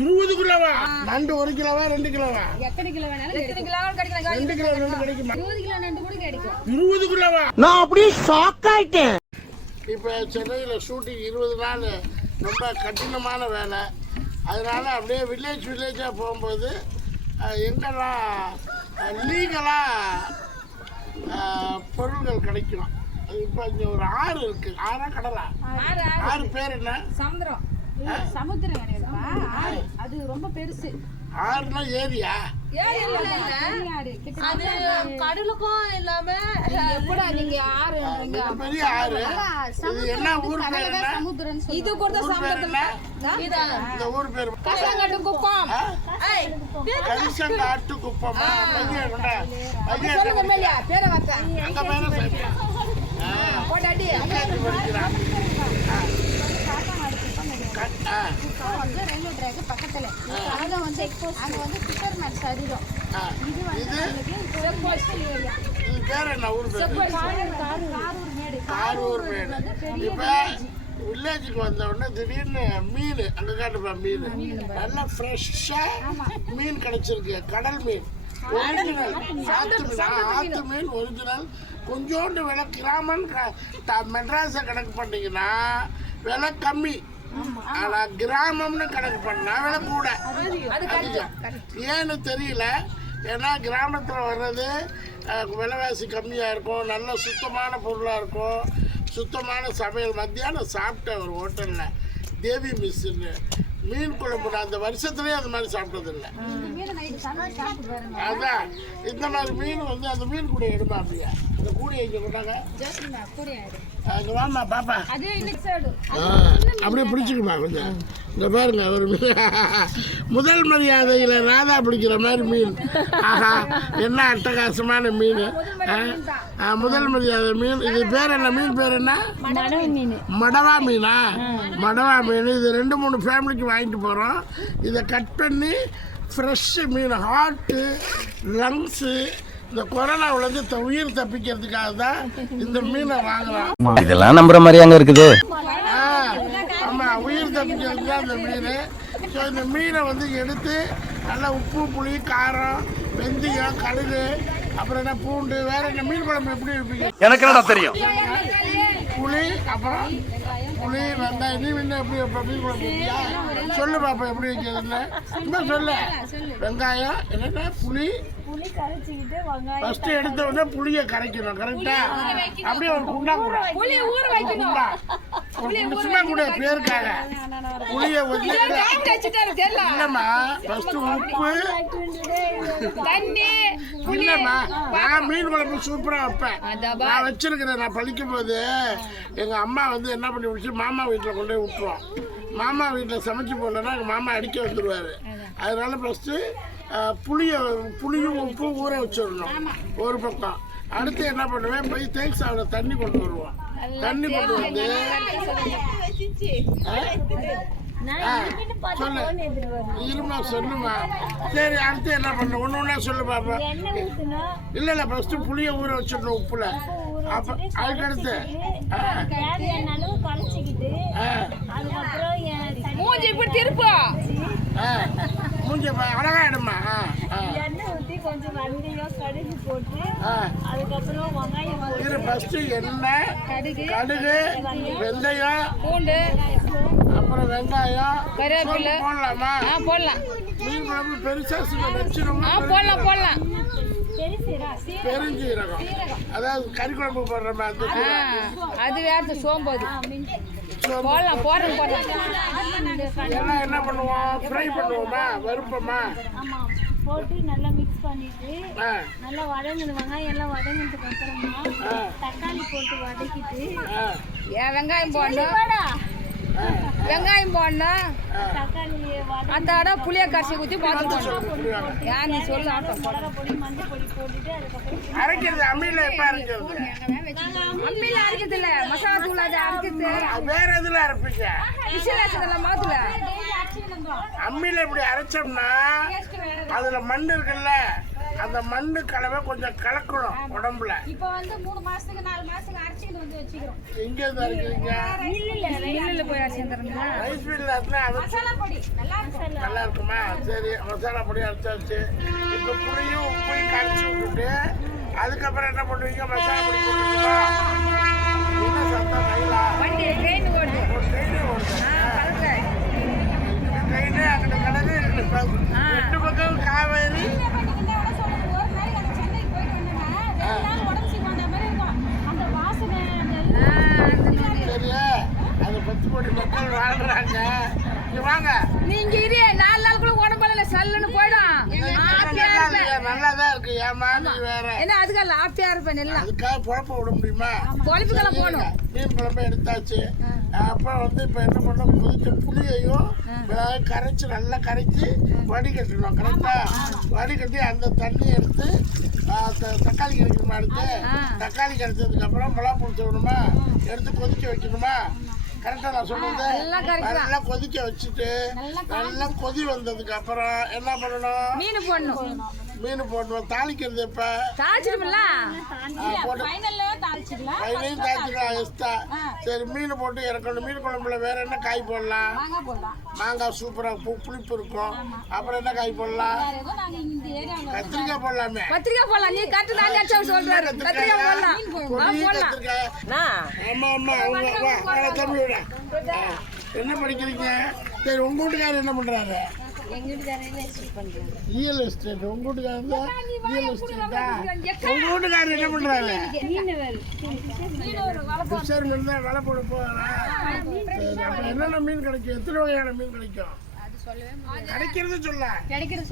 20 கிலோவா? நண்டு 1 கிலோவா 2 கிலோவா? எத்தனை கிலோ வேணாலும் எத்தனை கிலோ கிடைக்கும். 2 கிலோ நண்டு கிடைக்குமா? 20 கிலோ நண்டு கூட கிடைக்கும். 20 கிலோவா? நான் அப்படியே ஷாக் ஆயிட்டேன். இப்போ சென்னையில் ஷூட்டிங் 20 நாள் ரொம்ப கடினமான வேலை. அதனால அப்படியே வில்லேஜாக போகும்போது எங்கெல்லாம் லீகலாக பொருள்கள் கிடைக்கும். இப்போ இங்கே ஒரு ஆறு இருக்குது. ஆறா கடலா? ஆறு பேர் என்ன? சமுத்திரம். சமுத்திரம் கிடையாதுப்பா, ஆறு. அது ரொம்ப பெருசு. ஆறுனா ஏரியா? அது கடலுக்கும் இல்லாம எப்படா நீங்க ஆறு பெரிய ஆறு. இது என்ன ஊர் பேர்? என்ன சமுத்திரம்? இது கூட சமுத்திரத்துல இந்த ஊர் பேர் கசங்கட்டு குப்பம். கரிசங்காட்டு குப்பமா? சொல்லுங்க மேலியா பேரை வச்சா அங்க பேர போடாடி ரயில்வே ட்ராக் பக்கத்துல. அங்க வந்து ஃபிஷர்மேன் சரீரம். இது பேர் என்ன ஊர் பேர்? காரூர் மேடு. இப்ப வில்லேஜுக்கு வந்த உடனே திடீர்னு மீன் அங்க காட்டுப்பா. மீன் நல்லா ஃப்ரெஷ்ஷா மீன் கிடைச்சிருக்கு. கடல் மீன் ஒரிஜினல். ஆத்து மீன் ஒரிஜினல். கொஞ்சோண்டு விலை கிராமன் மெட்ராஸை கணக்கு பண்ணீங்கன்னா விலை கம்மி. ஆனா கிராமம்னு கணக்கு பண்ணா விலை கூட. ஏன்னு தெரியல. ஏன்னா கிராமத்தில் வர்றது விலைவாசி கம்மியாக இருக்கும், நல்ல சுத்தமான பொருளாக இருக்கும், சுத்தமான சமையல். மத்தியானம் சாப்பிட்டேன் ஒரு ஹோட்டலில், தேவி மிஸ்ஸுன்னு மீன் குழம்பு. நான் அந்த வருஷத்துலேயே அந்த மாதிரி சாப்பிட்டதில்லை. அதான் இந்த மாதிரி மீன் வந்து அந்த மீன் கூட எடுப்பா. அப்படியா அந்த கூடையை இங்கே கொண்டாங்க. அங்கே வாமா பாப்பா, அப்படியே பிடிச்சிக்குமா கொஞ்சம். இந்த பாருங்க ஒரு முதல் மரியாதையில் ராதா பிடிக்கிற மாதிரி மீன். ஆஹா என்ன அட்டகாசமான மீன். முதல் மரியாதை மீன். இது பேர் என்ன? மீன் பேர் என்ன? மடவா மீனா? மடவா மீன். இது 2-3 ஃபேமிலிக்கு வாங்கிட்டு போகிறோம். இதை கட் பண்ணி ஃப்ரெஷ்ஷு மீன், ஹார்ட்டு, லங்ஸு. இந்த கொரோனாவிலேருந்து உயிர் தப்பிக்கிறதுக்காக தான் இந்த மீனை வாங்கலாம். இதெல்லாம் நம்புற மாதிரி அங்கே இருக்குது. ஆமாம், உயிர் தப்பிக்கிறது தான் இந்த மீன். ஸோ இந்த மீனை வந்து எடுத்து நல்லா உப்பு, புளி, காரம், வெந்தயம், கடுகு, அப்புறம் என்ன பூண்டு, வேற என்ன மீன் குழம்பு எப்படி வைப்பீங்க? எனக்கு என்ன தெரியும். புளி, அப்புறம் புளி, வெங்காயம். நீ என்ன எப்படி வைப்ப மீன் குழம்பு வைப்பியா? சொல்லு பாப்பா எப்படி வைக்கிறதுன்னு. இன்னும் சொல்லு. வெங்காயம் என்னென்ன, புளி ஃபர்ஸ்ட் எடுத்த உடனே புளியை கரைக்கணும். கரெக்டா? அப்படியே ஒரு குண்டா கூட குண்டா சும்மா கூட பேருக்காக புளியை வந்து இல்லம்மா. ஃபர்ஸ்ட் உப்பு இல்லம்மா. நான் மீன் குழம்பு சூப்பரா வைப்பேன். நான் வச்சிருக்கிறேன். நான் படிக்கும் போது எங்க அம்மா வந்து என்ன பண்ணி விடுச்சு, மாமா வீட்டில் கொண்டு போய் விட்டுருவோம். மாமா வீட்டில் சமைச்சு போடலன்னா எங்கள் மாமா அடிக்க வந்துடுவார். அதனால ஃபஸ்ட்டு புளியும் உப்பு ஊற வச்சிடணும் ஒரு பக்கம். அடுத்து என்ன பண்ணுவேன், போய் தேய்ச்சி சாப்பிட தண்ணி கொண்டு வருவோம். தண்ணி கொண்டு வந்து சொல்லு இருமா சொல்லுமா. சரி அடுத்து என்ன பண்ண ஒன்று ஒன்றா சொல்லு பாப்பா. இல்லை ஃபஸ்ட்டு புளியை ஊற வச்சிடணும் உப்புல. அப்போ அதுக்கடுத்து மூஞ்சி இப்படி திருப்பா. மூஞ்சி அழகா எடுமா. கொஞ்சம் வெந்தயம், கடுகு போட்டு அதுக்கப்புறம் வெங்காயம் ஃபர்ஸ்ட் எண்ணெய், கடுகு, வெந்தயம், பூண்டு, அப்புறம் வெங்காயம், கருவேப்பிலை போடலாமா? போடலாம். மீன் குழம்பு பெருசா வச்சிடும். போடலாம். பெருஞ்சீரகம், அதாவது கறி குழம்பு போடுறோமா அது வேற. சோம்பு போடலாம். போடலாம். எல்லாம் என்ன பண்ணுவோம், ஃப்ரை பண்ணுவோமா, வறுப்போமா? போட்டு நல்லா மிக்ஸ் பண்ணிட்டு நல்லா வதங்கணும். வெங்காயம் எல்லாம் வதங்கினதுக்கு அப்புறமா தக்காளி போட்டு வதக்கிட்டு வெங்காயம் போடணும். தக்காளி அதோட புளிய கரைச்சி ஊற்றி பார்த்துக்கணும். ஏன் நீ சொல்லு. பொடி, மஞ்சள் பொடி போட்டுட்டு அதுக்கப்புறம் அரைக்கிறது. அம்மியில எப்ப அரைக்கிறது? அம்மியில அரைக்கிறது இல்ல, மசாலா தூள் அது அரைக்கிறது. வேற எதுல அரைப்பீங்க? விசில் அரைச்சதுல மாத்துல. அம்மியில இப்படி அரைச்சோம்னா அதுல மண் இருக்குல்ல, அந்த மண்ணு கலவை கொஞ்சம் கலக்கணும் உடம்புல. இப்போ வந்து 3 மாசத்துக்கு 4 மாசத்துக்கு அரைச்சிக்கிட்டு வந்து வச்சுக்கிறோம். எங்க இருந்து அரைக்கிறீங்க? மில்லுல போய் அரைச்சி வந்துடுறீங்களா? ரைஸ் மில்ல இருந்தா அது மசாலா பொடி நல்லா இருக்கும். நல்லா இருக்குமா? சரி, மசாலா பொடி அரைச்சாச்சு. இப்போ புளியும் உப்பையும் கரைச்சி விட்டுட்டு அதுக்கப்புறம் என்ன பண்ணுவீங்க? மசாலா பொடி போட்டுருவீங்களா? என்ன சத்தம் கையிலா? வண்டி ட்ரெயின் ஓடுது. ஒரு ட்ரெயினே ஓடுது. பறக்க. ட்ரெயினு அங்கிட்ட கடகு ரெண்டு பக்கம் காவேரி. இல்ல, இப்ப நீங்க இந்த இடம் சொல்றது, ஒரு நாளைக்கு அந்த சென்னைக்கு போயிட்டு வந்தோம்னா, 2 நாள் உடம்பு சரியில்லாத மாதிரி இருக்கும். அந்த வாசனை, அந்த சரியா? அது 10 கோடி மக்கள் வாழ்றாங்க. இங்க வாங்க. நீங்க இரு 4 நாளுக்குள்ள உடம்புல சல்லுன்னு போயிடும். ஆப்பியா இருப்பேன். நல்லாதான் இருக்கு. ஏமா நீ வேற என்ன அதுக்காக ஆப்பியா இருப்பேன் எல்லாம். அதுக்காக குழப்ப விட முடியுமா? பொழப்புக்கெல்லாம் போகணும். மீன் குழம்பு எடுத்தாச்சு. அப்புறம் வந்து இப்போ என்ன பண்ணோம்? கொதிச்ச புளியையும் கரைச்சி நல்லா கரைச்சி வடிகட்டணும். கரெக்டா? வடிகட்டி அந்த தண்ணியை எடுத்து தக்காளி கிடைக்கணுமா? எடுத்து தக்காளி கிடைச்சதுக்கு அப்புறம் மிளகா பொடி சொல்லணுமா? எடுத்து கொதிக்க வைக்கணுமா? கரெக்டா நான் சொல்றது? நல்லா கொதிக்க வச்சுட்டு நல்லா கொதி வந்ததுக்கு அப்புறம் என்ன பண்ணணும்? மீன் போடணும். மீன் போடணும். தாளிக்கிறது இப்ப தாளிச்சிடும்ல. போட்டு ஃபைனல்ல தாளிச்சிடலாம். பையனையும் தாளிச்சிடலாம். எஸ்தா. சரி, மீன் போட்டு இறக்கணும். மீன் குழம்புல வேற என்ன காய் போடலாம்? மாங்காய் போடலாம். மாங்காய் சூப்பரா புளிப்பு இருக்கும். அப்புறம் என்ன காய் போடலாம்? வேற ஏதோ நாங்க இந்த ஏரியாவில் கத்திரிக்காய் போடலாமே. கத்திரிக்காய் போடலாம். நீ கட்டு தாங்க அச்சா சொல்றாரு. கத்திரிக்காய் போடலாம். கொடி கத்திரிக்காய். ஆமா ஆமா. தம்பி விட என்ன படிக்கிறீங்க? சரி, உங்க வீட்டுக்காரர் என்ன பண்றாரு? எங்க வீட்டுக்காரங்க எக்ஸ்பெக்ட் பண்றாங்க. Real estate. உங்க வீட்டுக்காரர் ரியல் எஸ்டேட்டா? உங்க வீட்டுக்காரர் என்ன பண்றாரு? ஃபிஷர் இருந்தா வேலை போட போறா. சரி, அப்ப என்னென்ன மீன் கிடைக்கும்? எத்தனை வகையான மீன் கிடைக்கும்? கிடைக்கிறது சொல்ல.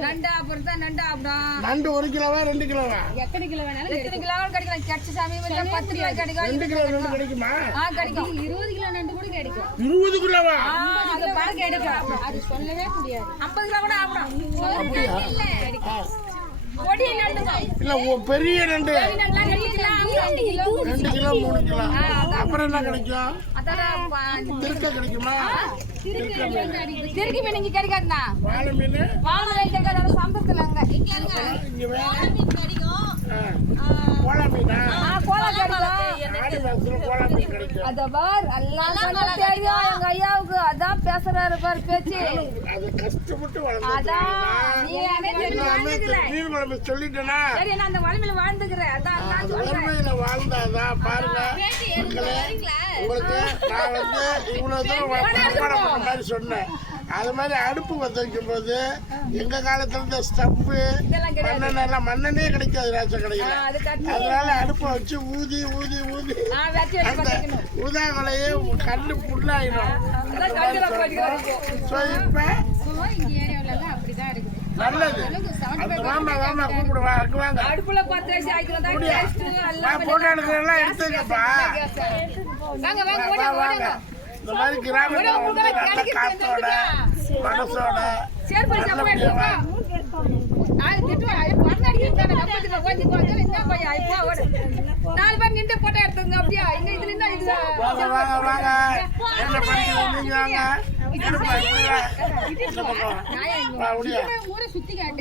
நண்டா அப்புறம் தான் நண்டா அப்புறம் நண்டு 1 கிலோவா 2 கிலோவா? எத்தனை கிலோ வேணாலும் எத்தனை கிலோவும் கிடைக்கும். கட்சி சாமி 10 கிலோ கிடைக்கும். 2 கிலோ நண்டு கிடைக்குமா? கிடைக்கும். 20 கிலோ நண்டு கூட கிடைக்கும். 20 கிலோவா? அது படம் கிடைக்கும். அது சொல்லவே முடியாது. 50 கிலோ கூட ஆகணும். அப்படியா? பொடி நண்டு இல்ல, பெரிய நண்டு 2 கிலோ 2 கிலோ 2 கிலோ 3 கிலோ. அப்புறம் என்ன கிடைக்கும்? அதான் திருக்க கிடைக்குமா? திருக்கி மீன் இங்க கிடைக்காதுண்ணா. வாழை மீன் வாழை கிடைக்காது. சம்பளத்துல அங்க இங்க வேற கோலா மீனா? கோலா கிடைக்கும். ஆடி மாசத்துல கோலா மீன் கிடைக்கும். அத பார் எல்லாம் தெரியும் எங்க ஐயாவுக்கு. அதான் பேசுறாரு பார் பேச்சு. அது கஷ்டப்பட்டு அதான் வளர்ந்து நீ என்ன தெரியும். மீன் குழம்பு சொல்லிட்டேனா? சரி நான் அந்த வலிமையில வாழ்ந்துக்கிறேன். அதான் நான் சொல்றேன். வறுமையில வாழ்ந்தாதான் பாருங்க மக்களே. உங்களுக்கு நான் வந்து இவ்வளவு தூரம் மனப்பாடம் பண்ண மாதிரி சொன்னேன். அது மாதிரி அடுப்பு பற்ற வைக்கும் போது எங்க காலத்துல இந்த ஸ்டப்பு மண்ணெண்ணெய் மண்ணெண்ணே கிடைக்காது ரேஷன் கடையில. அதனால அடுப்பை வச்சு ஊதி ஊதி ஊதி அந்த ஊதா கொலையே கண்ணு புண்ணாயிடும். இங்க ஏரியாவுல எல்லாம் அப்படிதான் இருக்குது. நல்லது. அந்த வாமா வாமா கூப்பிடுவா வாங்க. அடுப்புல 10 வயசு ஆயிக்கிறோம் தான் டேஸ்ட் எல்லாம். போட்டோ எடுக்கிறதெல்லாம் எடுத்துக்கப்பா. வாங்க வாங்க ஓடி ஓடுங்க. இந்த மாதிரி கிராமத்துல வந்து நல்ல காத்தோட மனசோட சேர் பண்ணி சாப்பிட எடுப்பா. ஆளு திட்டுவா. பர்னாடி இருக்கானே கம்பத்துக்கு கொஞ்சம் கொஞ்சம் இந்த பையா இப்போ ஓடு. 4 பேர் நின்று போட்டோ எடுத்துங்க அப்படியே. இங்க இதுல என்ன இது? வாங்க வாங்க வாங்க. என்ன படிக்கிறீங்க நீங்க? வாங்க. என்ன படிக்கிறீங்க? இந்த பக்கம் வா. முடியா? ஊரை சுத்தி காட்டு.